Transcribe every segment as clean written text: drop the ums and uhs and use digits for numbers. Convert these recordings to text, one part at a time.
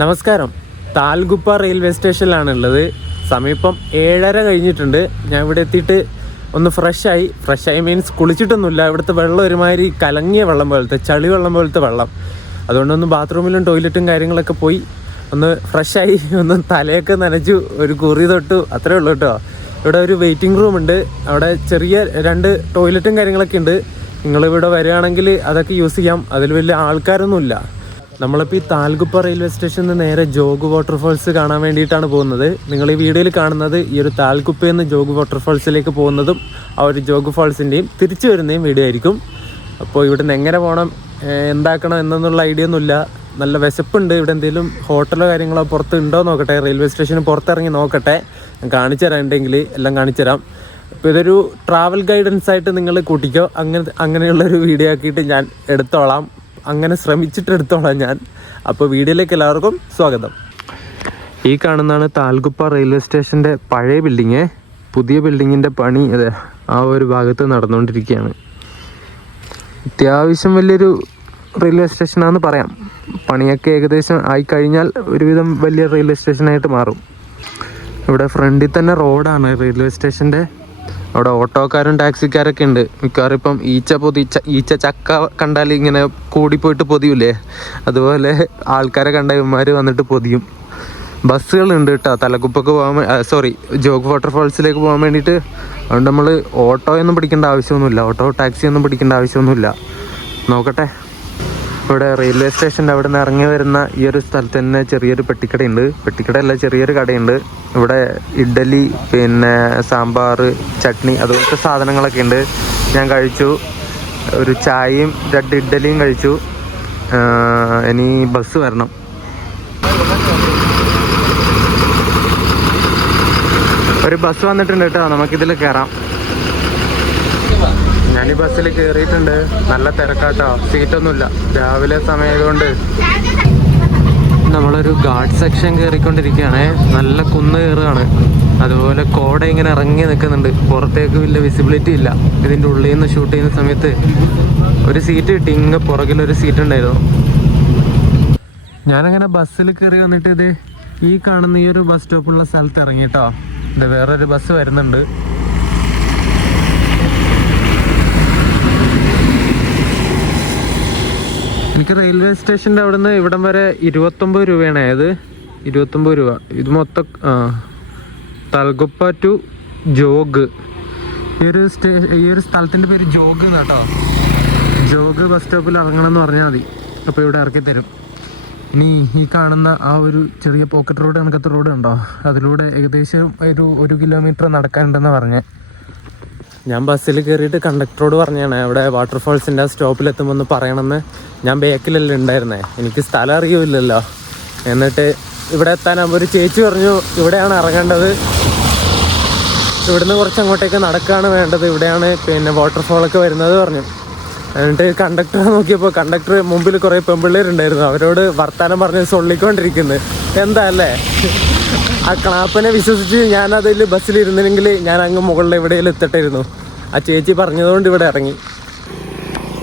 നമസ്കാരം. താൽഗുപ്പ റെയിൽവേ സ്റ്റേഷനിലാണുള്ളത്. സമീപം 7:30 കഴിഞ്ഞിട്ടുണ്ട്. ഞാൻ ഇവിടെ എത്തിയിട്ട് ഒന്ന് ഫ്രഷായി മീൻസ് കുളിച്ചിട്ടൊന്നുമില്ല. ഇവിടുത്തെ വെള്ളം ഒരുമാതിരി കലങ്ങിയ വെള്ളം പോലത്തെ, ചളി വെള്ളം പോലത്തെ വെള്ളം. അതുകൊണ്ടൊന്ന് ബാത്റൂമിലും ടോയ്ലറ്റും കാര്യങ്ങളൊക്കെ പോയി ഒന്ന് ഫ്രഷായി, ഒന്ന് തലയൊക്കെ നനച്ചു, ഒരു കുറി തൊട്ടു, അത്രേ ഉള്ളൂ കേട്ടോ. ഇവിടെ ഒരു വെയിറ്റിംഗ് റൂം ഉണ്ട്. അവിടെ ചെറിയ 2 ടോയ്ലറ്റും കാര്യങ്ങളൊക്കെ ഉണ്ട്. നിങ്ങളിവിടെ വരികയാണെങ്കിൽ അതൊക്കെ യൂസ് ചെയ്യാം. അതിൽ വലിയ ആൾക്കാരൊന്നുമില്ല. നമ്മളിപ്പോൾ ഈ താൽഗുപ്പ റെയിൽവേ സ്റ്റേഷനിൽ നിന്ന് നേരെ ജോഗ് വാട്ടർഫാൾസ് കാണാൻ വേണ്ടിയിട്ടാണ് പോകുന്നത്. നിങ്ങൾ ഈ വീഡിയോയിൽ കാണുന്നത് ഈ ഒരു താൽഗുപ്പയിൽ നിന്ന് ജോഗ് വാട്ടർഫാൾസിലേക്ക് പോകുന്നതും ആ ഒരു ജോഗ് ഫാൾസിൻ്റെയും തിരിച്ചു വരുന്നതും വീഡിയോ ആയിരിക്കും. അപ്പോൾ ഇവിടുന്ന് എങ്ങനെ പോകണം, എന്താക്കണം എന്നുള്ള ഐഡിയ ഒന്നുമില്ല. നല്ല വിശപ്പുണ്ട്. ഇവിടെ എന്തെങ്കിലും ഹോട്ടലോ കാര്യങ്ങളോ പുറത്ത് ഉണ്ടോ നോക്കട്ടെ. റെയിൽവേ സ്റ്റേഷന് പുറത്തിറങ്ങി നോക്കട്ടെ. ഞാൻ കാണിച്ചു തരാം, ഉണ്ടെങ്കിൽ എല്ലാം കാണിച്ചു തരാം. അപ്പോൾ ഇതൊരു ട്രാവൽ ഗൈഡൻസ് ആയിട്ട് നിങ്ങൾ കൂട്ടിക്കോ. അങ്ങനെയുള്ളൊരു വീഡിയോ ആക്കിയിട്ട് ഞാൻ എടുത്തോളാം. അങ്ങനെ ശ്രമിച്ചിട്ട് എടുത്തോളാം ഞാൻ. അപ്പോൾ വീഡിയോയിലേക്ക് എല്ലാവർക്കും സ്വാഗതം. ഈ കാണുന്നതാണ് താൽഗുപ്പ റെയിൽവേ സ്റ്റേഷൻ്റെ പഴയ ബിൽഡിങ്. പുതിയ ബിൽഡിങ്ങിൻ്റെ പണി അതെ ആ ഒരു ഭാഗത്ത് നടന്നുകൊണ്ടിരിക്കുകയാണ്. അത്യാവശ്യം വലിയൊരു റെയിൽവേ സ്റ്റേഷനാണെന്ന് പറയാം. പണിയൊക്കെ ഏകദേശം ആയിക്കഴിഞ്ഞാൽ ഒരുവിധം വലിയ റെയിൽവേ സ്റ്റേഷനായിട്ട് മാറും. ഇവിടെ ഫ്രണ്ടിൽ തന്നെ റോഡാണ് റെയിൽവേ സ്റ്റേഷൻ്റെ. അവിടെ ഓട്ടോക്കാരും ടാക്സിക്കാരൊക്കെ ഉണ്ട്. മിക്കവാറും ഇപ്പം ഈച്ച ചക്ക കണ്ടാൽ ഇങ്ങനെ കൂടിപ്പോയിട്ട് പൊതിയൂലേ, അതുപോലെ ആൾക്കാരെ കണ്ട ഇവന്മാർ വന്നിട്ട് പൊതിയും. ബസ്സുകളുണ്ട് കേട്ടോ തലക്കുപ്പൊക്കെ പോകാൻ ജോഗ് വാട്ടർഫാൾസിലേക്ക് പോകാൻ വേണ്ടിയിട്ട്. അതുകൊണ്ട് നമ്മൾ ഓട്ടോയൊന്നും പിടിക്കേണ്ട ആവശ്യമൊന്നുമില്ല, ഓട്ടോ ടാക്സി ഒന്നും പിടിക്കേണ്ട ആവശ്യമൊന്നുമില്ല. നോക്കട്ടെ. ഇവിടെ റെയിൽവേ സ്റ്റേഷൻ്റെ അവിടെ നിന്ന് ഇറങ്ങി വരുന്ന ഈ ഒരു സ്ഥലത്ത് തന്നെ ചെറിയൊരു പെട്ടിക്കടയുണ്ട്. പെട്ടിക്കടയല്ല, ചെറിയൊരു കടയുണ്ട്. ഇവിടെ ഇഡ്ഡലി, പിന്നെ സാമ്പാർ, ചട്നി, അതുപോലത്തെ സാധനങ്ങളൊക്കെ ഉണ്ട്. ഞാൻ കഴിച്ചു. ഒരു ചായയും 2 ഇഡ്ഡലിയും കഴിച്ചു. ഇനി ബസ് വരണം. ഒരു ബസ് വന്നിട്ടുണ്ട് കേട്ടോ, നമുക്കിതിൽ കയറാം. ഞാൻ ഈ ബസ്സിൽ കയറിയിട്ടുണ്ട്. നല്ല തിരക്കാട്ടോ, സീറ്റൊന്നുമില്ല. രാവിലെ സമയമായതുകൊണ്ട് നമ്മളൊരു ഗാർഡ് സെക്ഷൻ കയറിക്കൊണ്ടിരിക്കുകയാണ്. നല്ല കുന്ന് കയറുകയാണ്. അതുപോലെ കോട ഇങ്ങനെ ഇറങ്ങി നിൽക്കുന്നുണ്ട്. പുറത്തേക്ക് വലിയ വിസിബിലിറ്റി ഇല്ല. ഇതിൻ്റെ ഉള്ളിൽ നിന്ന് ഷൂട്ട് ചെയ്യുന്ന സമയത്ത് ഒരു സീറ്റ് കിട്ടി. ഇങ്ങ് പുറകിലൊരു സീറ്റ് ഉണ്ടായിരുന്നു. ഞാനങ്ങനെ ബസ്സിൽ കയറി വന്നിട്ട് ഇത് ഈ കാണുന്ന ഈ ഒരു ബസ് സ്റ്റോപ്പുള്ള സ്ഥലത്ത് ഇറങ്ങിട്ടോ. ഇത് വേറൊരു ബസ് വരുന്നുണ്ട്. എനിക്ക് റെയിൽവേ സ്റ്റേഷൻ്റെ അവിടെ നിന്ന് ഇവിടം വരെ 29 രൂപയാണ് ആയത്. 29 രൂപ. ഇത് മൊത്തം താൽഗുപ്പ ടു ജോഗ്. ഈ ഒരു സ്ഥലത്തിൻ്റെ പേര് ജോഗ് കേട്ടോ. ജോഗ് ബസ് സ്റ്റോപ്പിൽ ഇറങ്ങണം എന്ന് പറഞ്ഞാൽ മതി. അപ്പോൾ ഇവിടെ ഇറക്കി തരും. ഇനി ഈ കാണുന്ന ആ ഒരു ചെറിയ പോക്കറ്റ് റോഡ് കണക്കത്തെ റോഡ് ഉണ്ടോ, അതിലൂടെ ഏകദേശം ഒരു 1 കിലോമീറ്റർ നടക്കാനുണ്ടെന്ന് പറഞ്ഞേ. ഞാൻ ബസ്സിൽ കയറിയിട്ട് കണ്ടക്ടറോട് പറഞ്ഞാണ് അവിടെ വാട്ടർഫാൾസിൻ്റെ സ്റ്റോപ്പിലെത്തുമ്പോൾ ഒന്ന് പറയണമെന്ന്. ഞാൻ ബാക്കിലല്ലേ ഉണ്ടായിരുന്നേ, എനിക്ക് സ്ഥലം അറിയില്ലല്ലോ. എന്നിട്ട് ഇവിടെ എത്താനാകുമ്പോൾ ഒരു ചേച്ചി പറഞ്ഞു ഇവിടെയാണ് ഇറങ്ങേണ്ടത്, ഇവിടുന്ന് കുറച്ച് അങ്ങോട്ടേക്ക് നടക്കുകയാണ് വേണ്ടത്, ഇവിടെയാണ് പിന്നെ വാട്ടർഫാളൊക്കെ വരുന്നത് പറഞ്ഞു. എന്നിട്ട് കണ്ടക്ടറെ നോക്കിയപ്പോൾ കണ്ടക്ടർ മുമ്പിൽ കുറേ പെൺപിള്ളേരുണ്ടായിരുന്നു. അവരോട് വർത്താനം പറഞ്ഞ് സൊള്ളിക്കൊണ്ടിരിക്കുന്നത്. എന്താ അല്ലേ, ആ ക്ലാപ്പനെ വിശ്വസിച്ച് ഞാനതിൽ ബസ്സിലിരുന്നെങ്കിൽ ഞാൻ അങ്ങ് മുകളിൽ എവിടെയെങ്കിലും എത്തട്ടായിരുന്നു. ആ ചേച്ചി പറഞ്ഞതുകൊണ്ട് ഇവിടെ ഇറങ്ങി.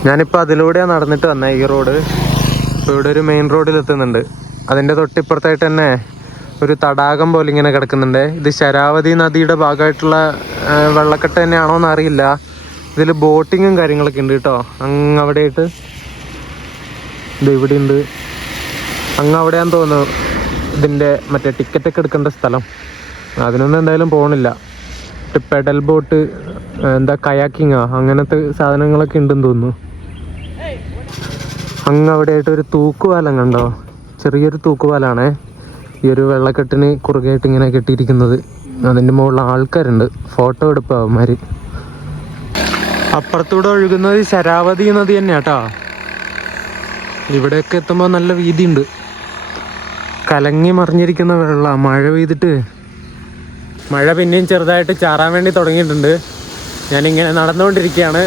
ഞാനിപ്പോൾ അതിലൂടെയാണ് നടന്നിട്ട് വന്നത്, ഈ റോഡ്. ഇപ്പോൾ ഇവിടെ ഒരു മെയിൻ റോഡിൽ എത്തുന്നുണ്ട്. അതിൻ്റെ തൊട്ടിപ്പുറത്തായിട്ട് തന്നെ ഒരു തടാകം പോലെ ഇങ്ങനെ കിടക്കുന്നുണ്ട്. ഇത് ശരാവതി നദിയുടെ ഭാഗമായിട്ടുള്ള വെള്ളക്കെട്ട് തന്നെയാണോ എന്ന് അറിയില്ല. ഇതിൽ ബോട്ടിങ്ങും കാര്യങ്ങളൊക്കെ ഉണ്ട് കേട്ടോ. അങ്ങ് അവിടെയായിട്ട് ഇത് ഇവിടെ ഉണ്ട്. അങ്ങ് അവിടെയാന്ന് തോന്നുന്നു ഇതിൻ്റെ മറ്റേ ടിക്കറ്റൊക്കെ എടുക്കേണ്ട സ്ഥലം. അതിനൊന്നും എന്തായാലും പോകണില്ല. പെഡൽ ബോട്ട്, എന്താ കയാക്കിങ്ങോ അങ്ങനത്തെ സാധനങ്ങളൊക്കെ ഉണ്ടെന്ന് തോന്നുന്നു. അങ്ങ് അവിടെയായിട്ട് ഒരു തൂക്കുപാലം കണ്ടോ, ചെറിയൊരു തൂക്കുപാലാണേ. ഈ ഒരു വെള്ളക്കെട്ടിന് കുറുകയായിട്ട് ഇങ്ങനെ കെട്ടിയിരിക്കുന്നത്. അതിൻ്റെ മുകളിൽ ആൾക്കാരുണ്ട്, ഫോട്ടോ എടുക്കുക അവന്മാർ. അപ്പുറത്തൂടെ ഒഴുകുന്നത് ശരാവതി നദി തന്നെയാട്ടോ. ഇവിടെയൊക്കെ എത്തുമ്പോൾ നല്ല വീതിയുണ്ട്. കലങ്ങി മറിഞ്ഞിരിക്കുന്ന വെള്ളം. മഴ പെയ്തിട്ട് മഴ പിന്നെയും ചെറുതായിട്ട് ചാറാൻ വേണ്ടി തുടങ്ങിയിട്ടുണ്ട്. ഞാനിങ്ങനെ നടന്നുകൊണ്ടിരിക്കുകയാണ്.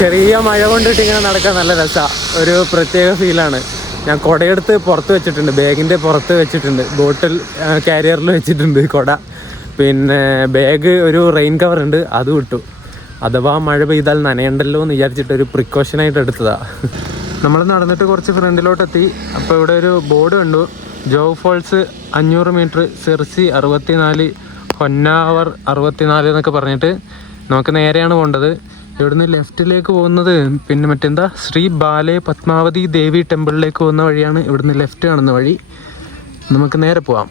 ചെറിയ മഴ കൊണ്ടിട്ട് ഇങ്ങനെ നടക്കാൻ നല്ല രസമാണ്, ഒരു പ്രത്യേക ഫീലാണ്. ഞാൻ കുടയെടുത്ത് പുറത്ത് വെച്ചിട്ടുണ്ട്, ബാഗിൻ്റെ പുറത്ത് വെച്ചിട്ടുണ്ട്, ബോട്ടിൽ ക്യാരിയറിൽ വെച്ചിട്ടുണ്ട് കുട. പിന്നെ ബാഗ് ഒരു റെയിൻ കവർ ഉണ്ട്, അത് വിട്ടു. അഥവാ മഴ പെയ്താൽ നനയണ്ടല്ലോ എന്ന് വിചാരിച്ചിട്ട് ഒരു പ്രിക്കോഷനായിട്ട് എടുത്തതാണ്. നമ്മൾ നടന്നിട്ട് കുറച്ച് ഫ്രണ്ടിലോട്ടെത്തി. അപ്പോൾ ഇവിടെ ഒരു ബോർഡ് കണ്ടു, Jog false 500 metre, Zirkzee 64, Honnavar 64 എന്നൊക്കെ പറഞ്ഞിട്ട് നമുക്ക് നേരെയാണ് പോകേണ്ടത്. ഇവിടുന്ന് ലെഫ്റ്റിലേക്ക് പോകുന്നത് പിന്നെ മറ്റെന്താ ശ്രീ ബാലെ പത്മാവതി ദേവി ടെമ്പിളിലേക്ക് പോകുന്ന വഴിയാണ്. ഇവിടുന്ന് ലെഫ്റ്റ് കാണുന്ന വഴി. നമുക്ക് നേരെ പോവാം.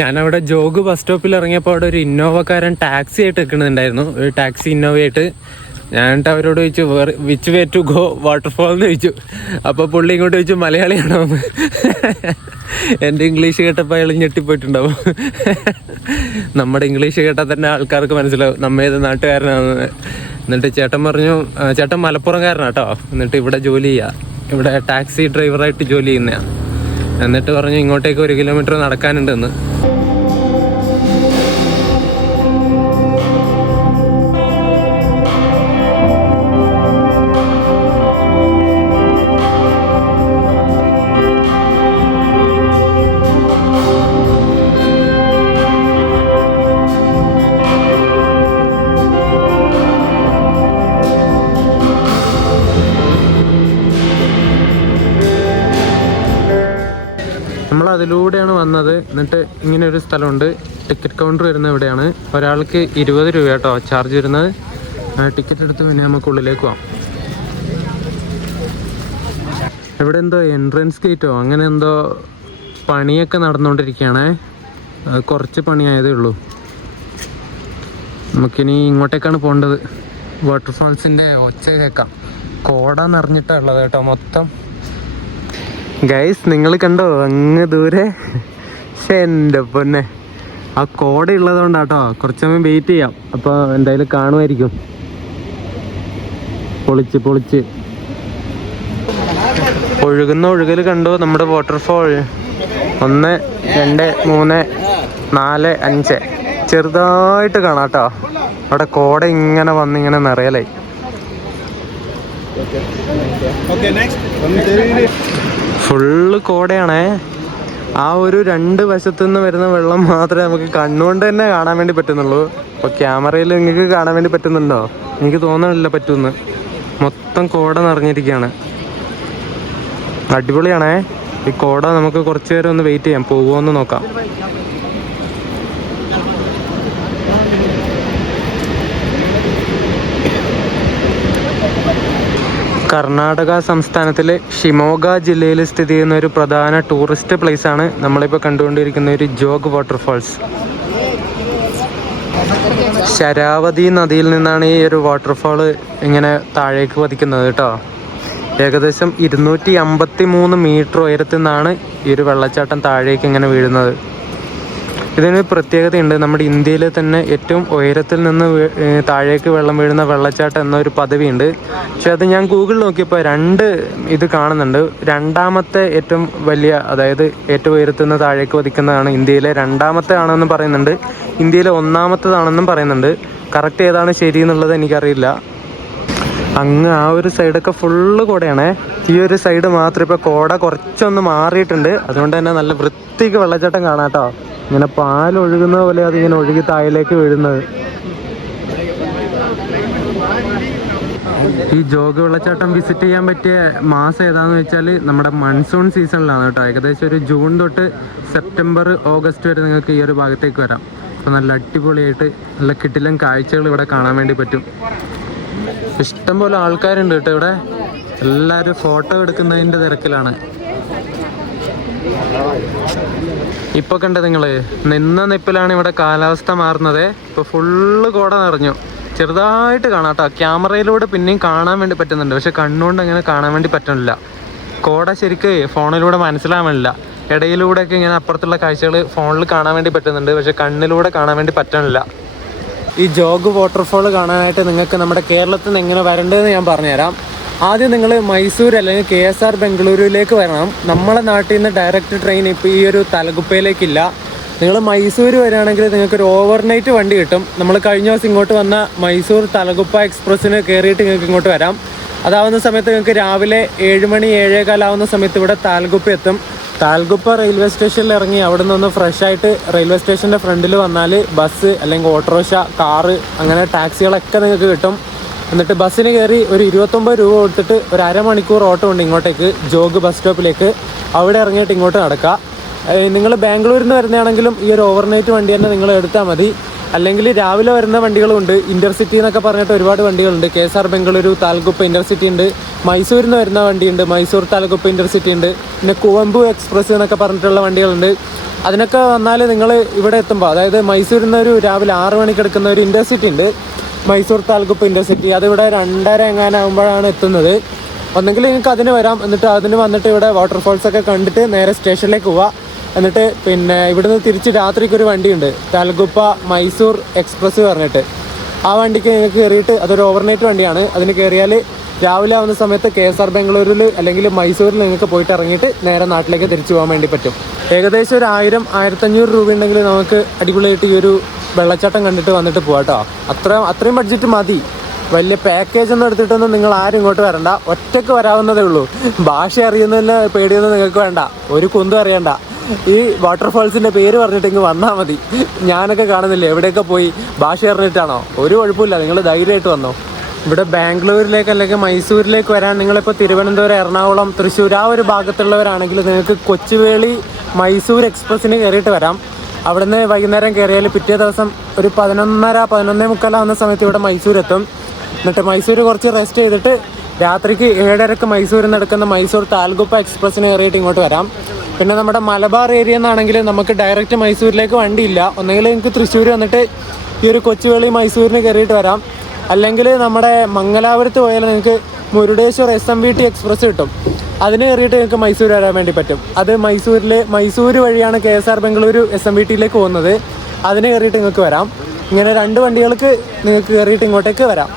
ഞാനവിടെ ജോഗ് ബസ് സ്റ്റോപ്പിൽ ഇറങ്ങിയപ്പോൾ അവിടെ ഒരു ഇന്നോവക്കാരൻ ടാക്സി ആയിട്ട് നിൽക്കുന്നുണ്ടായിരുന്നു. ഒരു ടാക്സി ഇന്നോവയായിട്ട്. ഞാനിട്ട് അവരോട് ചോദിച്ചു which way to go waterfall എന്ന് ചോദിച്ചു. അപ്പോൾ പുള്ളി ഇങ്ങോട്ട് ചോദിച്ചു മലയാളിയാണോ എന്ന്. എൻ്റെ ഇംഗ്ലീഷ് കേട്ടപ്പോൾ അയാൾ ഞെട്ടിപ്പോയിട്ടുണ്ടാവും. നമ്മുടെ ഇംഗ്ലീഷ് കേട്ടാൽ തന്നെ ആൾക്കാർക്ക് മനസ്സിലാവും നമ്മ ഏത് നാട്ടുകാരനാണെന്ന്. എന്നിട്ട് ചേട്ടൻ പറഞ്ഞു, ചേട്ടൻ മലപ്പുറംകാരനാട്ടോ, എന്നിട്ട് ഇവിടെ ജോലി ചെയ്യുക, ഇവിടെ ടാക്സി ഡ്രൈവറായിട്ട് ജോലി ചെയ്യുന്നതാണ്. എന്നിട്ട് പറഞ്ഞു ഇങ്ങോട്ടേക്ക് 1 കിലോമീറ്റർ നടക്കാനുണ്ടെന്ന്. നമ്മൾ അതിലൂടെയാണ് വന്നത്. എന്നിട്ട് ഇങ്ങനെ ഒരു സ്ഥലമുണ്ട്, ടിക്കറ്റ് കൗണ്ടർ വരുന്നത് ഇവിടെയാണ്. ഒരാൾക്ക് 20 രൂപ കേട്ടോ ചാർജ് വരുന്നത്. ടിക്കറ്റ് എടുത്ത് പിന്നെ നമുക്ക് ഉള്ളിലേക്ക് പോകാം. ഇവിടെ എന്തോ എൻട്രൻസ് ഗേറ്റോ അങ്ങനെ എന്തോ പണിയൊക്കെ നടന്നുകൊണ്ടിരിക്കുകയാണേ. കുറച്ച് പണിയായതേ ഉള്ളൂ. നമുക്കിനി ഇങ്ങോട്ടേക്കാണ് പോകേണ്ടത്. വാട്ടർഫാൾസിൻ്റെ ഒച്ച കേൾക്കാം. കോട നിറഞ്ഞിട്ടാണ് ഉള്ളത് കേട്ടോ മൊത്തം. ഗൈസ് നിങ്ങൾ കണ്ടോ അങ്ങ് ദൂരെ? എൻ്റെ പൊന്നെ, ആ കോട ഉള്ളതുകൊണ്ടാട്ടോ. കുറച്ച് സമയം വെയിറ്റ് ചെയ്യാം, അപ്പോൾ എന്തായാലും കാണുമായിരിക്കും. പൊളിച്ച് ഒഴുകുന്ന ഒഴുകൽ കണ്ടോ നമ്മുടെ വാട്ടർഫോൾ. 1, 2, 3, 4, 5 ചെറുതായിട്ട് കാണാം കേട്ടോ. അവിടെ കോട ഇങ്ങനെ വന്നിങ്ങനെ നിറയലായി. ഫുള്ള് കോടയാണേ. ആ ഒരു 2 വശത്തു നിന്ന് വരുന്ന വെള്ളം മാത്രമേ നമുക്ക് കണ്ണുകൊണ്ട് തന്നെ കാണാൻ വേണ്ടി പറ്റുന്നുള്ളൂ. അപ്പോൾ ക്യാമറയിൽ നിങ്ങൾക്ക് കാണാൻ വേണ്ടി പറ്റുന്നുണ്ടോ? എനിക്ക് തോന്നണില്ല പറ്റുമെന്ന്. മൊത്തം കോട നിറഞ്ഞിരിക്കുകയാണ്. അടിപൊളിയാണേ ഈ കോട. നമുക്ക് കുറച്ച് നേരം ഒന്ന് വെയിറ്റ് ചെയ്യാം, പോകുമോയെന്ന് നോക്കാം. കർണാടക സംസ്ഥാനത്തിലെ ഷിമോഗ ജില്ലയിൽ സ്ഥിതി ചെയ്യുന്ന ഒരു പ്രധാന ടൂറിസ്റ്റ് പ്ലേസാണ് നമ്മളിപ്പോൾ കണ്ടുകൊണ്ടിരിക്കുന്ന ഒരു ജോഗ് വാട്ടർഫാൾസ്. ശരാവതി നദിയിൽ നിന്നാണ് ഈ ഒരു വാട്ടർഫാൾ ഇങ്ങനെ താഴേക്ക് പതിക്കുന്നത് കേട്ടോ. ഏകദേശം 253 മീറ്റർ ഉയരത്തിൽ നിന്നാണ് ഈ ഒരു വെള്ളച്ചാട്ടം താഴേക്ക് ഇങ്ങനെ വീഴുന്നത്. ഇതിനൊരു പ്രത്യേകതയുണ്ട്. നമ്മുടെ ഇന്ത്യയിൽ തന്നെ ഏറ്റവും ഉയരത്തിൽ നിന്ന് താഴേക്ക് വെള്ളം വീഴുന്ന വെള്ളച്ചാട്ടം എന്നൊരു പദവിയുണ്ട്. പക്ഷെ അത് ഞാൻ ഗൂഗിളിൽ നോക്കിയപ്പോൾ 2 ഇത് കാണുന്നുണ്ട്. രണ്ടാമത്തെ ഏറ്റവും വലിയ, അതായത് ഏറ്റവും ഉയരത്തിൽ നിന്ന് താഴേക്ക് പതിക്കുന്നതാണ് ഇന്ത്യയിലെ 2ാമത്തെ ആണെന്നും പറയുന്നുണ്ട്. ഇന്ത്യയിലെ 1ാമത്തേതാണെന്നും പറയുന്നുണ്ട്. കറക്റ്റ് ഏതാണ് ശരി എന്നുള്ളത് എനിക്കറിയില്ല. അങ്ങ് ആ ഒരു സൈഡൊക്കെ ഫുള്ള് കോടയാണേ. ഈ ഒരു സൈഡ് മാത്രം ഇപ്പോൾ കോട കുറച്ചൊന്ന് മാറിയിട്ടുണ്ട്. അതുകൊണ്ട് തന്നെ നല്ല വൃത്തിക്ക് വെള്ളച്ചാട്ടം കാണാം കേട്ടോ. ഇങ്ങനെ പാലൊഴുകുന്ന പോലെ അതിങ്ങനെ ഒഴുകി താഴേക്ക് വീഴുന്നത്. ഈ ജോഗ് വെള്ളച്ചാട്ടം വിസിറ്റ് ചെയ്യാൻ പറ്റിയ മാസം ഏതാണെന്ന് വെച്ചാൽ നമ്മുടെ മൺസൂൺ സീസണിലാണ് കേട്ടോ. ഏകദേശം ഒരു ജൂൺ തൊട്ട് സെപ്റ്റംബർ, ഓഗസ്റ്റ് വരെ നിങ്ങൾക്ക് ഈ ഒരു ഭാഗത്തേക്ക് വരാം. അപ്പോൾ നല്ല അടിപൊളിയായിട്ട് നല്ല കിടിലൻ കാഴ്ചകൾ ഇവിടെ കാണാൻ വേണ്ടി പറ്റും. ഇഷ്ടംപോലെ ആൾക്കാരുണ്ട് കേട്ടോ ഇവിടെ. എല്ലാവരും ഫോട്ടോ എടുക്കുന്നതിൻ്റെ തിരക്കിലാണ്. ഇപ്പോൾ കണ്ട നിങ്ങൾ നിന്ന നിപ്പിലാണ് ഇവിടെ കാലാവസ്ഥ മാറുന്നത്. ഇപ്പോൾ ഫുള്ള് കോട നിറഞ്ഞു. ചെറുതായിട്ട് കാണാം കേട്ടോ. ക്യാമറയിലൂടെ പിന്നെയും കാണാൻ വേണ്ടി പറ്റുന്നുണ്ട്, പക്ഷെ കണ്ണുകൊണ്ട് അങ്ങനെ കാണാൻ വേണ്ടി പറ്റുന്നില്ല. കോട ശരിക്ക് ഫോണിലൂടെ മനസ്സിലാവുന്നില്ല. ഇടയിലൂടെയൊക്കെ ഇങ്ങനെ അപ്പുറത്തുള്ള കാഴ്ചകൾ ഫോണിൽ കാണാൻ വേണ്ടി പറ്റുന്നുണ്ട്, പക്ഷെ കണ്ണിലൂടെ കാണാൻ വേണ്ടി പറ്റുന്നില്ല. ഈ ജോഗ് വാട്ടർഫോൾ കാണാനായിട്ട് നിങ്ങൾക്ക് നമ്മുടെ കേരളത്തിൽ നിന്ന് എങ്ങനെ വരേണ്ടതെന്ന് ഞാൻ പറഞ്ഞുതരാം. ആദ്യം നിങ്ങൾ മൈസൂർ അല്ലെങ്കിൽ KSR ബംഗളൂരുവിലേക്ക് വരണം. നമ്മളെ നാട്ടിൽ നിന്ന് ഡയറക്റ്റ് ട്രെയിൻ ഇപ്പോൾ ഈ ഒരു തലകുപ്പയിലേക്കില്ല. നിങ്ങൾ മൈസൂർ വരികയാണെങ്കിൽ നിങ്ങൾക്കൊരു ഓവർനൈറ്റ് വണ്ടി കിട്ടും. നമ്മൾ കഴിഞ്ഞ ദിവസം ഇങ്ങോട്ട് വന്ന മൈസൂർ തലകുപ്പ എക്സ്പ്രസ്സിന് കയറിയിട്ട് നിങ്ങൾക്ക് ഇങ്ങോട്ട് വരാം. അതാവുന്ന സമയത്ത് നിങ്ങൾക്ക് രാവിലെ 7 മണി 7:15 ആവുന്ന സമയത്ത് ഇവിടെ താൽഗുപ്പ എത്തും. താൽഗുപ്പ റെയിൽവേ സ്റ്റേഷനിൽ ഇറങ്ങി അവിടെ നിന്ന് ഫ്രഷ് ആയിട്ട് റെയിൽവേ സ്റ്റേഷൻ്റെ ഫ്രണ്ടിൽ വന്നാൽ ബസ് അല്ലെങ്കിൽ ഓട്ടോറിക്ഷ, കാറ് അങ്ങനെ ടാക്സികളൊക്കെ നിങ്ങൾക്ക് കിട്ടും. എന്നിട്ട് ബസ്സിന് കയറി ഒരു 29 രൂപ കൊടുത്തിട്ട് ഒരു അരമണിക്കൂർ ഓട്ടോ ഉണ്ട് ഇങ്ങോട്ടേക്ക്, ജോഗ് ബസ് സ്റ്റോപ്പിലേക്ക്. അവിടെ ഇറങ്ങിയിട്ട് ഇങ്ങോട്ട് നടക്കുക. നിങ്ങൾ ബാംഗ്ലൂരിൽ നിന്ന് വരുന്നതാണെങ്കിലും ഈ ഒരു ഓവർനൈറ്റ് വണ്ടി തന്നെ നിങ്ങൾ എടുത്താൽ മതി. അല്ലെങ്കിൽ രാവിലെ വരുന്ന വണ്ടികളുണ്ട്, ഇൻ്റർസിറ്റി എന്നൊക്കെ പറഞ്ഞിട്ട് ഒരുപാട് വണ്ടികളുണ്ട്. KSR ബംഗളൂരു താൽഗുപ്പ ഇൻ്റർസിറ്റി ഉണ്ട്, മൈസൂരിൽ നിന്ന് വരുന്ന വണ്ടിയുണ്ട്, മൈസൂർ താൽഗുപ്പ ഇൻ്റർസിറ്റി ഉണ്ട്, പിന്നെ കുവമ്പു എക്സ്പ്രസ് എന്നൊക്കെ പറഞ്ഞിട്ടുള്ള വണ്ടികളുണ്ട്. അതിനൊക്കെ വന്നാൽ നിങ്ങൾ ഇവിടെ എത്തുമ്പോൾ, അതായത് മൈസൂരിൽ നിന്ന് ഒരു രാവിലെ 6 മണിക്ക് എടുക്കുന്ന ഒരു ഇൻ്റർസിറ്റി ഉണ്ട്, മൈസൂർ താൽഗുപ്പ ഇൻ്റർസിറ്റി. അതിവിടെ 2:30 എങ്ങാനാകുമ്പോഴാണ് എത്തുന്നത്. ഒന്നെങ്കിൽ നിങ്ങൾക്ക് അതിന് വരാം, എന്നിട്ട് അതിന് വന്നിട്ട് ഇവിടെ വാട്ടർഫോൾസൊക്കെ കണ്ടിട്ട് നേരെ സ്റ്റേഷനിലേക്ക് പോവാം. എന്നിട്ട് പിന്നെ ഇവിടുന്ന് തിരിച്ച് രാത്രിക്കൊരു വണ്ടിയുണ്ട്, താൽഗുപ്പ മൈസൂർ എക്സ്പ്രസ് പറഞ്ഞിട്ട്. ആ വണ്ടിക്ക് നിങ്ങൾക്ക് കയറിയിട്ട്, അതൊരു ഓവർനൈറ്റ് വണ്ടിയാണ്, അതിന് കയറിയാൽ രാവിലെ ആവുന്ന സമയത്ത് KSR ബംഗളൂരിൽ അല്ലെങ്കിൽ മൈസൂരിൽ നിങ്ങൾക്ക് പോയിട്ട് ഇറങ്ങിയിട്ട് നേരെ നാട്ടിലേക്ക് തിരിച്ചു പോകാൻ വേണ്ടി പറ്റും. ഏകദേശം ഒരു 1000-1500 രൂപ ഉണ്ടെങ്കിൽ നമുക്ക് അടിപൊളിയായിട്ട് ഈ ഒരു വെള്ളച്ചാട്ടം കണ്ടിട്ട് വന്നിട്ട് പോകാം കേട്ടോ. അത്രയും ബഡ്ജറ്റ് മതി. വലിയ പാക്കേജ് ഒന്നും എടുത്തിട്ടൊന്നും നിങ്ങൾ ആരും ഇങ്ങോട്ട് വരണ്ട, ഒറ്റയ്ക്ക് വരാവുന്നതേ ഉള്ളൂ. ഭാഷ അറിയുന്നതിൽ പേടിയൊന്നും നിങ്ങൾക്ക് വേണ്ട, ഒരു കുന്തും അറിയണ്ട. ഈ വാട്ടർഫാൾസിൻ്റെ പേര് പറഞ്ഞിട്ട് ഇങ്ങ് വന്നാൽ മതി. ഞാനൊക്കെ കാണുന്നില്ല എവിടെയൊക്കെ പോയി ഭാഷ അറിഞ്ഞിട്ടാണോ, ഒരു കുഴപ്പമില്ല, നിങ്ങൾ ധൈര്യമായിട്ട് വന്നോ. ഇവിടെ ബാംഗ്ലൂരിലേക്ക് അല്ലെങ്കിൽ മൈസൂരിലേക്ക് വരാൻ നിങ്ങളിപ്പോൾ തിരുവനന്തപുരം, എറണാകുളം, തൃശ്ശൂർ ആ ഒരു ഭാഗത്തുള്ളവരാണെങ്കിൽ നിങ്ങൾക്ക് കൊച്ചുവേളി മൈസൂർ എക്സ്പ്രസ്സിന് കയറിയിട്ട് വരാം. അവിടുന്ന് വൈകുന്നേരം കയറിയാൽ പിറ്റേ ദിവസം ഒരു 11:30-11:45 ആവുന്ന സമയത്ത് ഇവിടെ മൈസൂർ എത്തും. എന്നിട്ട് മൈസൂർ കുറച്ച് റെസ്റ്റ് ചെയ്തിട്ട് രാത്രിക്ക് 7:30 മൈസൂരിൽ നിന്ന് എടുക്കുന്ന മൈസൂർ താൽഗുപ്പ എക്സ്പ്രസ്സിന് കയറിയിട്ട് ഇങ്ങോട്ട് വരാം. പിന്നെ നമ്മുടെ മലബാർ ഏരിയ എന്നാണെങ്കിൽ നമുക്ക് ഡയറക്റ്റ് മൈസൂരിലേക്ക് വണ്ടിയില്ല. ഒന്നെങ്കിൽ നിങ്ങൾക്ക് തൃശ്ശൂർ വന്നിട്ട് ഈ ഒരു കൊച്ചുവേളി മൈസൂരിന് കയറിയിട്ട് വരാം, അല്ലെങ്കിൽ നമ്മുടെ മംഗലാപുരത്ത് പോയാൽ നിങ്ങൾക്ക് മുരുടേശ്വർ SMVT എക്സ്പ്രസ് കിട്ടും, അതിന് കയറിയിട്ട് നിങ്ങൾക്ക് മൈസൂർ വരാൻ വേണ്ടി പറ്റും. അത് മൈസൂർ വഴിയാണ് KSR ബംഗളൂരു SMVTയിലേക്ക് പോകുന്നത്, അതിന് കയറിയിട്ട് നിങ്ങൾക്ക് വരാം. ഇങ്ങനെ 2 വണ്ടികൾക്ക് നിങ്ങൾക്ക് കയറിയിട്ട് ഇങ്ങോട്ടേക്ക് വരാം.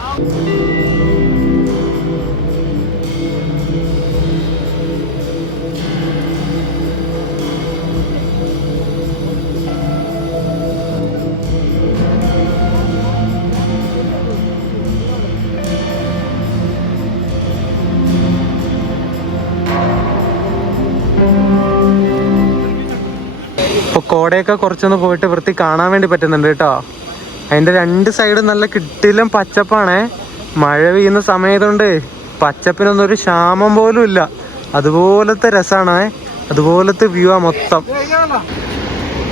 ഇപ്പോൾ കോടയൊക്കെ കുറച്ചൊന്ന് പോയിട്ട് വൃത്തി കാണാൻ വേണ്ടി പറ്റുന്നുണ്ട് കേട്ടോ. അതിൻ്റെ 2 സൈഡും നല്ല കിട്ടിലും പച്ചപ്പാണേ. മഴ പെയ്യുന്ന സമയത്തുകൊണ്ട് പച്ചപ്പിനൊന്നും ഒരു ക്ഷാമം പോലും ഇല്ല. അതുപോലത്തെ രസമാണേ, അതുപോലത്തെ വ്യൂ ആ മൊത്തം.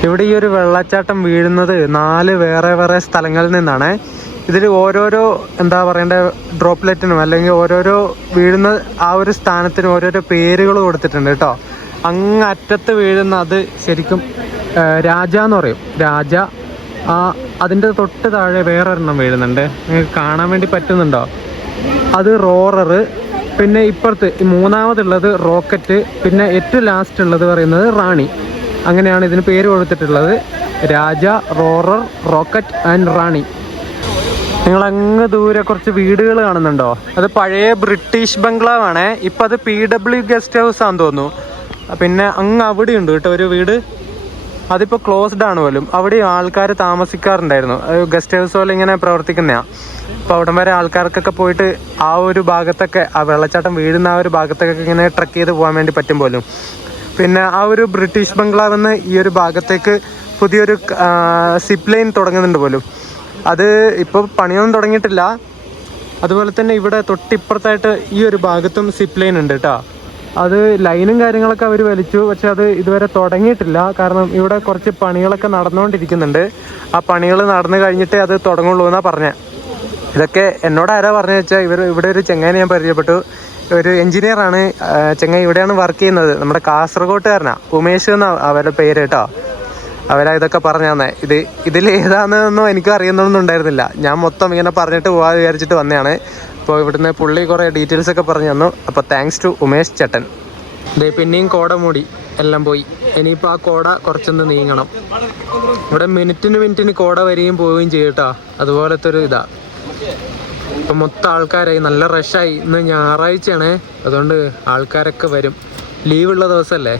ഇവിടെ ഈ ഒരു വെള്ളച്ചാട്ടം വീഴുന്നത് 4 വേറെ സ്ഥലങ്ങളിൽ നിന്നാണ്. ഇതിൽ ഓരോരോ എന്താ പറയേണ്ട ഡ്രോപ്ലെറ്റിനും അല്ലെങ്കിൽ ഓരോരോ വീഴുന്ന ആ ഒരു സ്ഥാനത്തിനും ഓരോരോ പേരുകൾ കൊടുത്തിട്ടുണ്ട് കേട്ടോ. അങ്ങ് അറ്റത്ത് വീഴുന്ന അത് ശരിക്കും രാജ എന്ന് പറയും, രാജ. അതിൻ്റെ തൊട്ട് താഴെ വേറൊരെണ്ണം വീഴുന്നുണ്ട്, നിങ്ങൾക്ക് കാണാൻ വേണ്ടി പറ്റുന്നുണ്ടോ? അത് റോറർ. പിന്നെ ഇപ്പുറത്ത് 3ാമതുള്ളത് റോക്കറ്റ്. പിന്നെ ഏറ്റവും ലാസ്റ്റ് ഉള്ളത് പറയുന്നത് റാണി. അങ്ങനെയാണ് ഇതിന് പേര് കൊടുത്തിട്ടുള്ളത്, രാജ, റോറർ, റോക്കറ്റ് ആൻഡ് റാണി. നിങ്ങൾ അങ്ങ് ദൂരെ കുറച്ച് വീടുകൾ കാണുന്നുണ്ടോ? അത് പഴയ ബ്രിട്ടീഷ് ബംഗ്ലാവാണേ. ഇപ്പം അത് PW ഗസ്റ്റ് ഹൗസ് ആണെന്ന് തോന്നുന്നു. പിന്നെ അങ്ങ് അവിടെയുണ്ട് കേട്ടോ ഒരു വീട്, അതിപ്പോൾ ക്ലോസ്ഡ് ആണ് പോലും. അവിടെ ആൾക്കാർ താമസിക്കാറുണ്ടായിരുന്നു, ഗസ്റ്റ് ഹൗസ് പോലെ ഇങ്ങനെ പ്രവർത്തിക്കുന്നതാണ്. അപ്പോൾ അവിടം വരെ ആൾക്കാർക്കൊക്കെ പോയിട്ട് ആ ഒരു ഭാഗത്തൊക്കെ, ആ വെള്ളച്ചാട്ടം വീഴുന്ന ആ ഒരു ഭാഗത്തൊക്കെ ഇങ്ങനെ ട്രക്ക് ചെയ്ത് പോകാൻ വേണ്ടി പറ്റും പോലും. പിന്നെ ആ ഒരു ബ്രിട്ടീഷ് ബംഗ്ലാവെന്ന് ഈ ഒരു ഭാഗത്തേക്ക് പുതിയൊരു സിപ്പ് ലൈൻ തുടങ്ങുന്നുണ്ട് പോലും. അത് ഇപ്പോൾ പണിയൊന്നും തുടങ്ങിയിട്ടില്ല. അതുപോലെ തന്നെ ഇവിടെ തൊട്ടിപ്പുറത്തായിട്ട് ഈ ഒരു ഭാഗത്തും സിപ്പ് ലൈൻ ഉണ്ട് കേട്ടോ. അത് ലൈനും കാര്യങ്ങളൊക്കെ അവർ വലിച്ചു, പക്ഷെ അത് ഇതുവരെ തുടങ്ങിയിട്ടില്ല. കാരണം ഇവിടെ കുറച്ച് പണികളൊക്കെ നടന്നുകൊണ്ടിരിക്കുന്നുണ്ട്. ആ പണികൾ നടന്നു കഴിഞ്ഞിട്ടേ അത് തുടങ്ങുള്ളൂ എന്നാണ് പറഞ്ഞത്. ഇതൊക്കെ എന്നോട് ആരാ പറഞ്ഞു വെച്ചാൽ ഇവിടെ ഒരു ചെങ്ങായിനെ ഞാൻ പരിചയപ്പെട്ടു, ഒരു എഞ്ചിനീയറാണ് ചെങ്ങായി, ഇവിടെയാണ് വർക്ക് ചെയ്യുന്നത്. നമ്മുടെ കാസർഗോട്ടുകാരനാണ്, ഉമേഷ് എന്നാണ് അവരുടെ പേര് കേട്ടോ. അവരാ ഇതൊക്കെ പറഞ്ഞു തന്നെ. ഇതിൽ ഏതാണെന്നൊന്നും എനിക്ക് അറിയുന്നൊന്നും ഉണ്ടായിരുന്നില്ല. ഞാൻ മൊത്തം ഇങ്ങനെ പറഞ്ഞിട്ട് പോകാതെ വിചാരിച്ചിട്ട് വന്നതാണ്. അപ്പോൾ ഇവിടുന്ന് പുള്ളി കുറേ ഡീറ്റെയിൽസ് ഒക്കെ പറഞ്ഞു തന്നു. അപ്പോൾ താങ്ക്സ് ടു ഉമേഷ് ചേട്ടൻ. ഇതേ പിന്നെയും കോട മൂടി എല്ലാം പോയി. ഇനിയിപ്പോൾ ആ കോട കുറച്ചൊന്ന് നീങ്ങണം. ഇവിടെ മിനിറ്റിന് കോട വരികയും പോവുകയും ചെയ്യും കേട്ടോ. അതുപോലത്തെ ഒരു ഇതാ. ഇപ്പം മൊത്തം ആൾക്കാരായി, നല്ല റഷായി. ഇന്ന് ഞായറാഴ്ചയാണ്, അതുകൊണ്ട് ആൾക്കാരൊക്കെ വരും. ലീവുള്ള ദിവസമല്ലേ,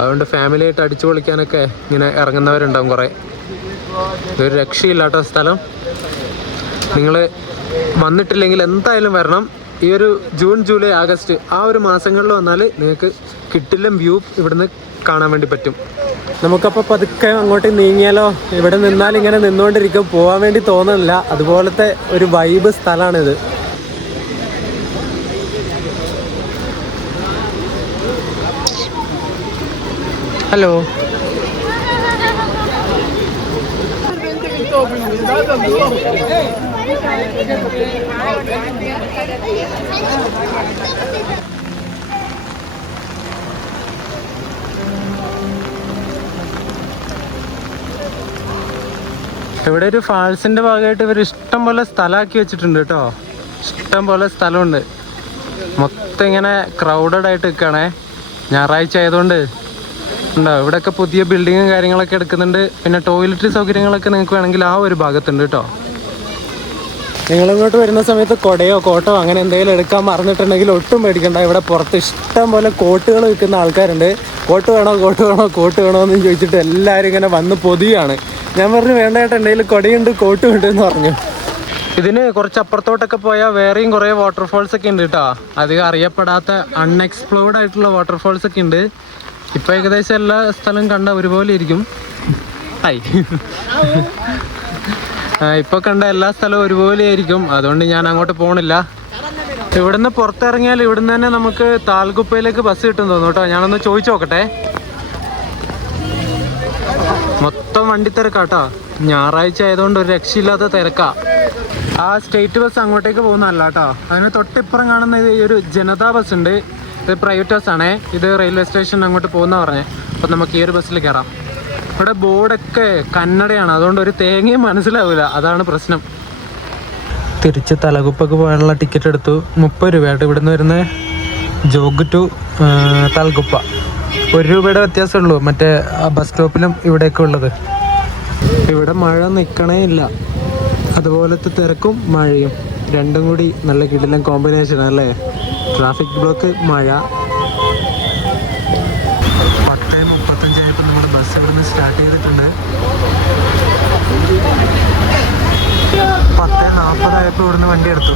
അതുകൊണ്ട് ഫാമിലിയായിട്ട് അടിച്ചു പൊളിക്കാനൊക്കെ ഇങ്ങനെ ഇറങ്ങുന്നവരുണ്ടാവും കുറേ. ഇതൊരു രക്ഷയില്ല കേട്ടോ സ്ഥലം. നിങ്ങൾ വന്നിട്ടില്ലെങ്കിൽ എന്തായാലും വരണം. ഈ ഒരു ജൂൺ, ജൂലൈ, ആഗസ്റ്റ് ആ ഒരു മാസങ്ങളിൽ വന്നാൽ നിങ്ങൾക്ക് കിട്ടില്ല വ്യൂ ഇവിടുന്ന് കാണാൻ വേണ്ടി പറ്റും. നമുക്കപ്പോൾ പതുക്കെ അങ്ങോട്ട് നീങ്ങിയാലോ? ഇവിടെ നിന്നാൽ ഇങ്ങനെ നിന്നുകൊണ്ടിരിക്കും, പോകാൻ വേണ്ടി തോന്നുന്നില്ല. അതുപോലത്തെ ഒരു വൈബ് സ്ഥലമാണിത്. ഹലോ. ഇവിടെ ഒരു ഫാൾസിന്റെ ഭാഗമായിട്ട് ഇവർ ഇഷ്ടം പോലെ സ്ഥലമാക്കി വെച്ചിട്ടുണ്ട് കേട്ടോ. ഇഷ്ടം പോലെ സ്ഥലമുണ്ട്. മൊത്തം ഇങ്ങനെ ക്രൗഡഡ് ആയിട്ട് നിൽക്കുകയാണേ. ഞായറാഴ്ച ആയതുകൊണ്ട് ഉണ്ടോ. ഇവിടെയൊക്കെ പുതിയ ബിൽഡിങ്ങും കാര്യങ്ങളൊക്കെ എടുക്കുന്നുണ്ട്. പിന്നെ ടോയ്ലറ്റ് സൗകര്യങ്ങളൊക്കെ നിങ്ങൾക്ക് വേണമെങ്കിൽ ആ ഒരു ഭാഗത്തുണ്ട് കേട്ടോ. നിങ്ങളിങ്ങോട്ട് വരുന്ന സമയത്ത് കൊടയോ കോട്ടോ അങ്ങനെ എന്തെങ്കിലും എടുക്കാൻ മറന്നിട്ടുണ്ടെങ്കിൽ ഒട്ടും പേടിക്കണ്ട. ഇവിടെ പുറത്ത് ഇഷ്ടം പോലെ കോട്ടുകൾ വിൽക്കുന്ന ആൾക്കാരുണ്ട്. കോട്ട് വേണോ കോട്ട് വേണോ കോട്ട് വേണോ എന്ന് ചോദിച്ചിട്ട് എല്ലാവരും ഇങ്ങനെ വന്ന് പൊതിയാണ്. ഞാൻ പറഞ്ഞു വേണ്ട ചേട്ടാ എൻ്റെ കയ്യിൽ കൊടയുണ്ട് കോട്ടും ഉണ്ട് എന്ന് പറഞ്ഞു. ഇതിന് കുറച്ച് അപ്പുറത്തോട്ടൊക്കെ പോയാൽ വേറെയും കുറേ വാട്ടർഫോൾസ് ഒക്കെ ഉണ്ട് കേട്ടോ. അധികം അറിയപ്പെടാത്ത അൺഎക്സ്പ്ലോർഡ് ആയിട്ടുള്ള വാട്ടർഫോൾസ് ഒക്കെ ഉണ്ട്. ഇപ്പം ഏകദേശം എല്ലാ സ്ഥലവും കണ്ട ഒരുപോലെ ഇരിക്കും. ഹായ്. ഇപ്പോൾ കണ്ട എല്ലാ സ്ഥലവും ഒരുപോലെ ആയിരിക്കും. അതുകൊണ്ട് ഞാൻ അങ്ങോട്ട് പോകണില്ല. ഇവിടുന്ന് പുറത്തിറങ്ങിയാൽ ഇവിടുന്ന് തന്നെ നമുക്ക് താൽഗുപ്പയിലേക്ക് ബസ് കിട്ടും തോന്നുന്നു കേട്ടോ. ഞാനൊന്ന് ചോദിച്ചു നോക്കട്ടെ. മൊത്തം വണ്ടി തിരക്കാട്ടോ. ഞായറാഴ്ച ആയതുകൊണ്ട് ഒരു രക്ഷയില്ലാത്ത തിരക്കാ. ആ സ്റ്റേറ്റ് ബസ് അങ്ങോട്ടേക്ക് പോകുന്നതല്ല കേട്ടോ. അതിന് തൊട്ടിപ്പുറം കാണുന്ന ഈ ഒരു ജനതാ ബസ് ഉണ്ട്. ഇത് പ്രൈവറ്റ് ബസ്സാണേ. ഇത് റെയിൽവേ സ്റ്റേഷൻ അങ്ങോട്ട് പോകുന്ന പറഞ്ഞേ. അപ്പം നമുക്ക് ഈ ഒരു ബസ്സിൽ കയറാം. ഇവിടെ ബോർഡൊക്കെ കന്നഡയാണ്. അതുകൊണ്ട് ഒരു തേങ്ങയും മനസ്സിലാവില്ല. അതാണ് പ്രശ്നം. തിരിച്ച് തലകുപ്പൊക്കെ പോകാനുള്ള ടിക്കറ്റ് എടുത്തു. 30 രൂപയായിട്ട് ഇവിടുന്ന് വരുന്ന ജോഗ് ടു തലകുപ്പ. 1 രൂപയുടെ വ്യത്യാസമുള്ളൂ മറ്റേ ബസ് സ്റ്റോപ്പിലും ഇവിടെയൊക്കെ ഉള്ളത്. ഇവിടെ മഴ നിൽക്കണേ ഇല്ല. അതുപോലത്തെ തിരക്കും മഴയും രണ്ടും കൂടി നല്ല കിടിലൻ കോമ്പിനേഷൻ അല്ലേ. ട്രാഫിക് ബ്ലോക്ക്, മഴ. 10:35 നമ്മുടെ ബസ് ഇവിടുന്ന് സ്റ്റാർട്ട് ചെയ്തിട്ടുണ്ട്. 10:40 ഇവിടുന്ന് വണ്ടി എടുത്തു.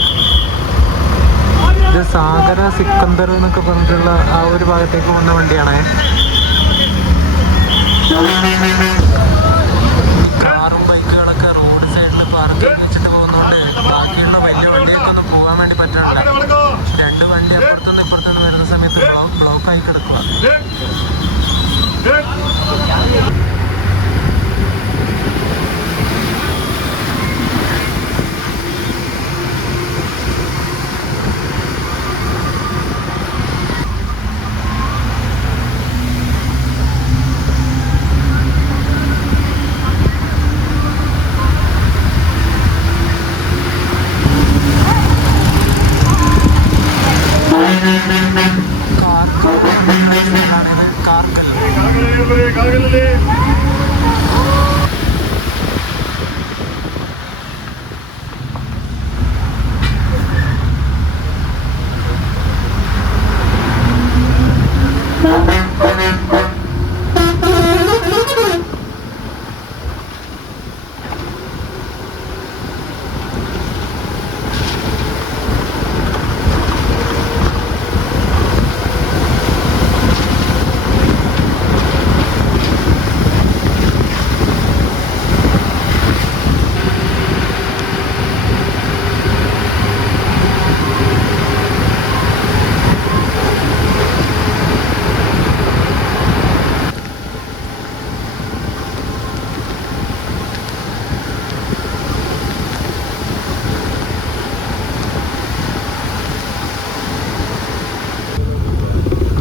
ഇത് സാഗര സിക്കന്ദർ എന്നൊക്കെ പറഞ്ഞിട്ടുള്ള ആ ഒരു ഭാഗത്തേക്ക് പോകുന്ന വണ്ടിയാണേ. കാറും ബൈക്കുകളൊക്കെ റോഡ് സൈഡിൽ പാർക്ക് വെച്ചിട്ട് പോകുന്നതുകൊണ്ട് ബാക്കിയുള്ള വലിയ വണ്ടികൾക്കൊന്നും പോകാൻ വേണ്ടി പറ്റില്ല. 2 വണ്ടി അപ്പുറത്തുനിന്ന് ഇപ്പുറത്തുനിന്ന് വരുന്ന സമയത്ത് ബ്ലോക്കായി കിടക്കുക.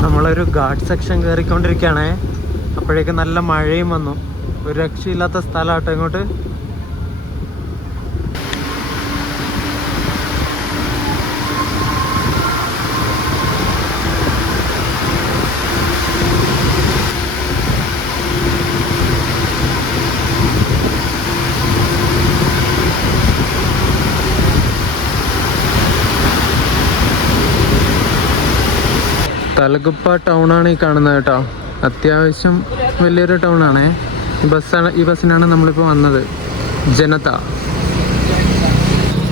നമ്മളൊരു ഗാർഡ് സെക്ഷൻ കയറിക്കൊണ്ടിരിക്കുകയാണേ. അപ്പോഴേക്കും നല്ല മഴയും വന്നു. ഒരു രക്ഷയില്ലാത്ത സ്ഥലമാട്ടോ ഇങ്ങോട്ട്. തലകുപ്പ ടൗണാണ് ഈ കാണുന്നത് കേട്ടോ. അത്യാവശ്യം വലിയൊരു ടൗണാണേ. ഈ ബസ്സിനാണ് നമ്മളിപ്പോൾ വന്നത്. ജനത.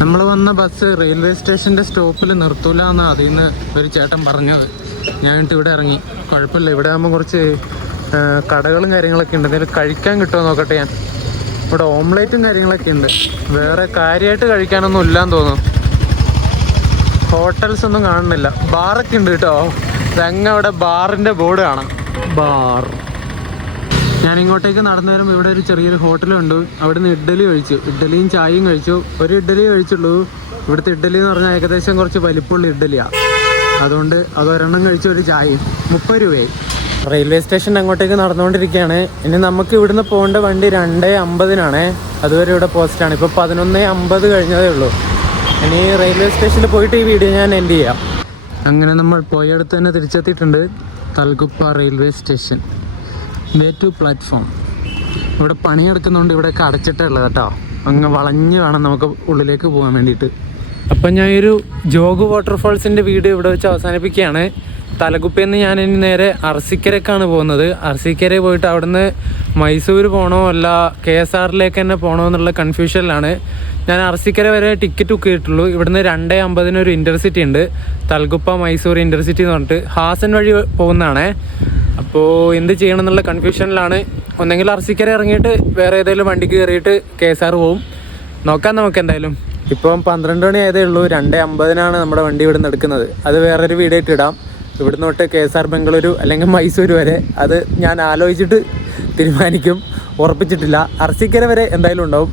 നമ്മൾ വന്ന ബസ് റെയിൽവേ സ്റ്റേഷൻ്റെ സ്റ്റോപ്പിൽ നിർത്തൂല എന്നാണ് അതിൽ നിന്ന് ഒരു ചേട്ടൻ പറഞ്ഞത്. ഞാനിട്ട് ഇവിടെ ഇറങ്ങി. കുഴപ്പമില്ല, ഇവിടെ ആകുമ്പോൾ കുറച്ച് കടകളും കാര്യങ്ങളൊക്കെ ഉണ്ട്. എന്തെങ്കിലും കഴിക്കാൻ കിട്ടുമോ നോക്കട്ടെ ഞാൻ. ഇവിടെ ഓംലേറ്റും കാര്യങ്ങളൊക്കെ ഉണ്ട്. വേറെ കാര്യമായിട്ട് കഴിക്കാനൊന്നും ഇല്ലാന്ന് തോന്നുന്നു. ഹോട്ടൽസ് ഒന്നും കാണുന്നില്ല. ബാറൊക്കെ ഉണ്ട് കേട്ടോ. അങ്ങ് അവിടെ ബാറിൻ്റെ ബോർഡ് കാണാം. ബാർ. ഞാൻ ഇങ്ങോട്ടേക്ക് നടന്നു വരുമ്പോൾ ഇവിടെ ഒരു ചെറിയൊരു ഹോട്ടലുണ്ട്. അവിടെ നിന്ന് ഇഡ്ഡലി കഴിച്ചു, ഇഡ്ഡലിയും ചായയും കഴിച്ചു. ഒരു ഇഡ്ഡലി കഴിച്ചുള്ളൂ. ഇവിടുത്തെ ഇഡ്ഡലി എന്ന് പറഞ്ഞാൽ ഏകദേശം കുറച്ച് വലിപ്പമുള്ള ഇഡ്ഡലിയാണ്. അതുകൊണ്ട് അതൊരെണ്ണം കഴിച്ച ഒരു ചായയും 30 രൂപയായി. റെയിൽവേ സ്റ്റേഷൻ അങ്ങോട്ടേക്ക് നടന്നുകൊണ്ടിരിക്കുകയാണ്. ഇനി നമുക്ക് ഇവിടുന്ന് പോകേണ്ട വണ്ടി 2:50 അതുവരെ ഇവിടെ പോസ്റ്റാണ്. ഇപ്പോൾ 11:50 കഴിഞ്ഞതേ ഉള്ളൂ. ഇനി റെയിൽവേ സ്റ്റേഷനിൽ പോയിട്ട് ഈ വീഡിയോ ഞാൻ എൻഡ് ചെയ്യാം. അങ്ങനെ നമ്മൾ പോയടുത്ത് തന്നെ തിരിച്ചെത്തിയിട്ടുണ്ട്. Talguppa railway station, way to platform. ഇവിടെ പണിയെടുക്കുന്നതുകൊണ്ട് ഇവിടെയൊക്കെ അടച്ചിട്ടുള്ളത് കേട്ടോ. അങ്ങ് വളഞ്ഞ് വേണം നമുക്ക് ഉള്ളിലേക്ക് പോകാൻ വേണ്ടിയിട്ട്. അപ്പം ഞാൻ ഒരു ജോഗ് വാട്ടർഫാൾസിൻ്റെ വീഡിയോ ഇവിടെ വെച്ച് അവസാനിപ്പിക്കുകയാണ്. തലകുപ്പയിൽ നിന്ന് ഞാൻ ഇനി നേരെ അർസിക്കരക്കാണ് പോകുന്നത്. അർസിക്കര പോയിട്ട് അവിടുന്ന് മൈസൂർ പോകണോ അല്ല KSRലേക്ക് തന്നെ പോകണോ എന്നുള്ള കൺഫ്യൂഷനിലാണ്. ഞാൻ അർസിക്കര വരെ ടിക്കറ്റ് ബുക്ക് ചെയ്തിട്ടുള്ളൂ. ഇവിടുന്ന് 2:50 ഒരു ഇൻ്റർസിറ്റി ഉണ്ട്, തൽഗുപ്പ മൈസൂർ ഇൻ്റർസിറ്റി എന്ന് പറഞ്ഞിട്ട്. ഹാസൻ വഴി പോകുന്നതാണ്. അപ്പോൾ എന്ത് ചെയ്യണം എന്നുള്ള കൺഫ്യൂഷനിലാണ്. ഒന്നെങ്കിൽ അർസിക്കര ഇറങ്ങിയിട്ട് വേറെ ഏതെങ്കിലും വണ്ടിക്ക് കയറിയിട്ട് KSR പോവും. നോക്കാം നമുക്ക് എന്തായാലും. ഇപ്പം 12 മണി ആയതേ ഉള്ളൂ. 2:50 നമ്മുടെ വണ്ടി ഇവിടെ നിന്ന് എടുക്കുന്നത്. അത് വേറൊരു വീഡിയോ ആയിട്ട് ഇടാം. ഇവിടുന്ന് തൊട്ട് KSR ബംഗളൂരു അല്ലെങ്കിൽ മൈസൂർ വരെ അത് ഞാൻ ആലോചിച്ചിട്ട് തീരുമാനിക്കും. ഉറപ്പിച്ചിട്ടില്ല. അർസിക്കര വരെ എന്തായാലും ഉണ്ടാവും.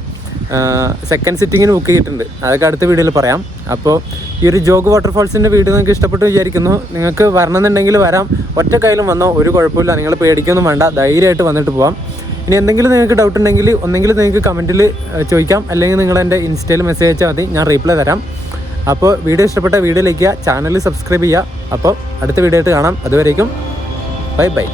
സെക്കൻഡ് സിറ്റിങ്ങിന് ബുക്ക് ചെയ്തിട്ടുണ്ട്. അതൊക്കെ അടുത്ത വീഡിയോയിൽ പറയാം. അപ്പോൾ ഈ ഒരു ജോഗ് വാട്ടർഫാൾസിൻ്റെ വീഡിയോ നിങ്ങൾക്ക് ഇഷ്ടപ്പെട്ടു വിചാരിക്കുന്നു. നിങ്ങൾക്ക് വരണമെന്നുണ്ടെങ്കിൽ വരാം. ഒറ്റ കയ്യിലും വന്നോ, ഒരു കുഴപ്പമില്ല. നിങ്ങൾ പേടിക്കൊന്നും വേണ്ട, ധൈര്യമായിട്ട് വന്നിട്ട് പോവാം. ഇനി എന്തെങ്കിലും നിങ്ങൾക്ക് ഡൗട്ട് ഉണ്ടെങ്കിൽ ഒന്നെങ്കിൽ നിങ്ങൾക്ക് കമൻറ്റിൽ ചോദിക്കാം, അല്ലെങ്കിൽ നിങ്ങൾ എൻ്റെ ഇൻസ്റ്റയിൽ മെസ്സേജ് അയച്ചാൽ മതി, ഞാൻ റീപ്ലൈ തരാം. അപ്പോൾ വീഡിയോ ഇഷ്ടപ്പെട്ട വീഡിയോ ലൈക്ക് ചെയ്യുക, ചാനൽ സബ്സ്ക്രൈബ് ചെയ്യുക. അപ്പോൾ അടുത്ത വീഡിയോ ആയിട്ട് കാണാം. അതുവരേക്കും ബൈ ബൈ.